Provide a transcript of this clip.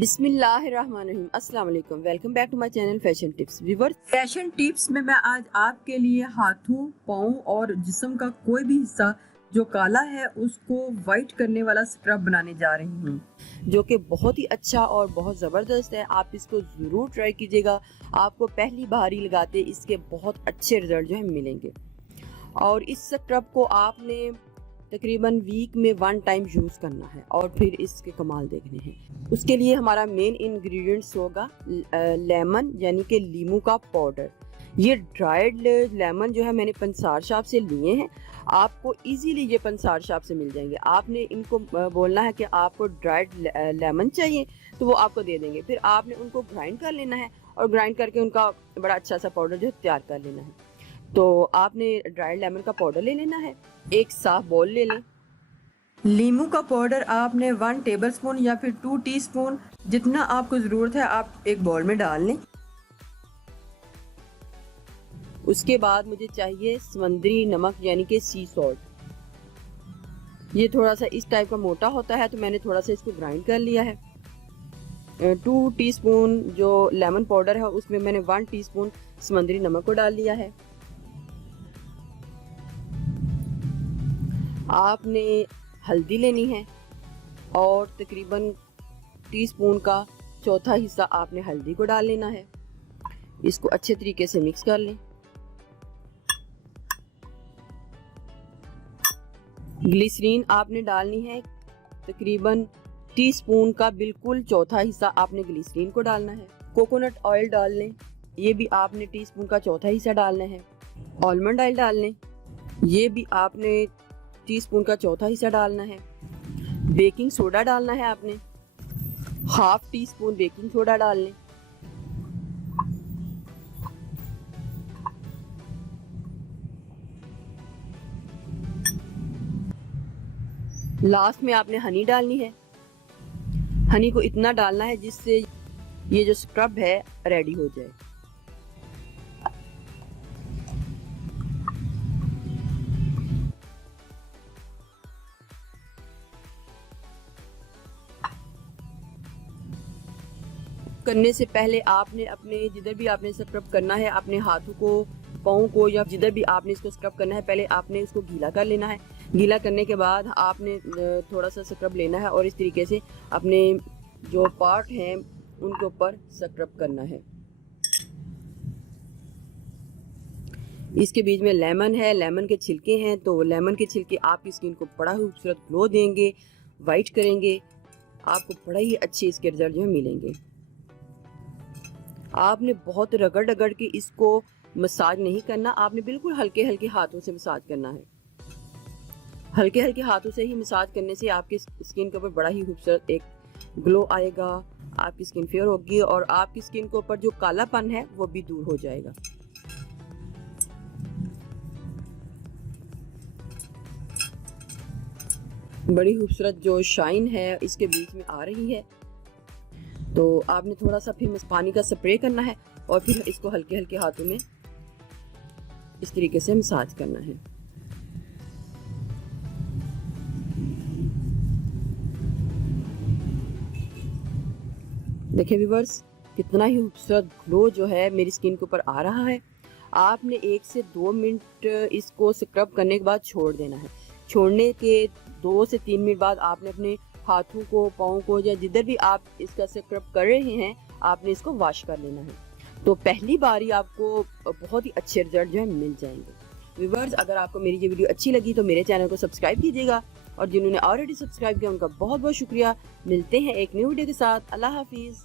बिस्मिल्लाहिर्रहमानिर्रहीम। अस्सलाम वालेकुम। Welcome back to my channel fashion tips. Viewers, fashion tips में मैं आज आपके लिए हाथों, पाँव और जिस्म का कोई भी हिस्सा जो काला है उसको वाइट करने वाला स्क्रब बनाने जा रही हूँ, जो कि बहुत ही अच्छा और बहुत ज़बरदस्त है। आप इसको ज़रूर ट्राई कीजिएगा। आपको पहली बार ही लगाते इसके बहुत अच्छे रिजल्ट जो है मिलेंगे। और इस स्क्रब को आपने तकरीबन वीक में 1 टाइम यूज़ करना है और फिर इसके कमाल देखने हैं। उसके लिए हमारा मेन इंग्रेडिएंट्स होगा लेमन यानी कि लीमू का पाउडर। ये ड्राइड लेमन जो है मैंने पंसार शॉप से लिए हैं। आपको इजीली ये पंसार शॉप से मिल जाएंगे। आपने इनको बोलना है कि आपको ड्राइड लेमन चाहिए तो वो आपको दे देंगे। फिर आपने उनको ग्राइंड कर लेना है और ग्राइंड करके उनका बड़ा अच्छा सा पाउडर जो है तैयार कर लेना है। तो आपने ड्राइड लेमन का पाउडर ले लेना है। एक साफ बाउल ले लें। लीमू का पाउडर आपने 1 टेबलस्पून या फिर 2 टीस्पून जितना आपको ज़रूरत है आप एक बाउल में डाल लें। उसके बाद मुझे चाहिए समुद्री नमक यानी कि सी सॉल्ट। ये थोड़ा सा इस टाइप का मोटा होता है तो मैंने थोड़ा सा इसको ग्राइंड कर लिया है। 2 टीस्पून जो लेमन पाउडर है उसमें मैंने 1 टीस्पून समुद्री नमक को डाल लिया है। आपने हल्दी लेनी है और तकरीबन टीस्पून का चौथा हिस्सा आपने हल्दी को डाल लेना है। इसको अच्छे तरीके से मिक्स कर लें। ग्लिसरीन आपने डालनी है, तकरीबन टीस्पून का बिल्कुल चौथा हिस्सा आपने ग्लिसरीन को डालना है। कोकोनट ऑयल डाल लें, ये भी आपने टीस्पून का चौथा हिस्सा डालना है। आलमंड ऑयल डाल लें, ये भी आपने टीस्पून का चौथा हिस्सा डालना है। बेकिंग सोडा डालना है आपने, 1/2 टीस्पून बेकिंग सोडा डाल लें। लास्ट में आपने हनी डालनी है। हनी को इतना डालना है जिससे ये जो स्क्रब है रेडी हो जाए। करने से पहले आपने अपने जिधर भी आपने स्क्रब करना है, अपने हाथों को, पाँव को या जिधर भी आपने इसको स्क्रब करना है, पहले आपने इसको गीला कर लेना है। गीला करने के बाद आपने थोड़ा सा स्क्रब लेना है और इस तरीके से अपने जो पार्ट हैं उनके ऊपर स्क्रब करना है। इसके बीच में लेमन है, लेमन के छिलके हैं, तो लेमन के छिलके आपकी स्किन को बड़ा ही खूबसूरत ग्लो देंगे, वाइट करेंगे। आपको बड़ा ही अच्छे इसके रिजल्ट जो है मिलेंगे। आपने बहुत रगड़ रगड़ के इसको मसाज नहीं करना, आपने बिल्कुल हल्के हल्के हाथों से मसाज करना है। हल्के हल्के हाथों से ही मसाज करने से आपकी स्किन के ऊपर बड़ा ही खूबसूरत एक ग्लो आएगा, आपकी स्किन फेयर होगी और आपकी स्किन के ऊपर जो कालापन है वो भी दूर हो जाएगा। बड़ी खूबसूरत जो शाइन है इसके बीच में आ रही है। तो आपने थोड़ा सा फिर पानी का स्प्रे करना है और फिर इसको हल्के हल्के हाथों में इस तरीके से मसाज करना है। देखिए व्यूअर्स, कितना ही खूबसूरत ग्लो जो है मेरी स्किन के ऊपर आ रहा है। आपने 1 से 2 मिनट इसको स्क्रब करने के बाद छोड़ देना है। छोड़ने के 2 से 3 मिनट बाद आपने अपने हाथों को, पाँव को या जिधर भी आप इसका स्क्रब कर रहे हैं आपने इसको वॉश कर लेना है। तो पहली बार ही आपको बहुत ही अच्छे रिजल्ट जो है मिल जाएंगे। व्यूअर्स, अगर आपको मेरी ये वीडियो अच्छी लगी तो मेरे चैनल को सब्सक्राइब कीजिएगा और जिन्होंने ऑलरेडी सब्सक्राइब किया उनका बहुत बहुत शुक्रिया। मिलते हैं एक न्यू वीडियो के साथ। अल्लाह हाफिज़।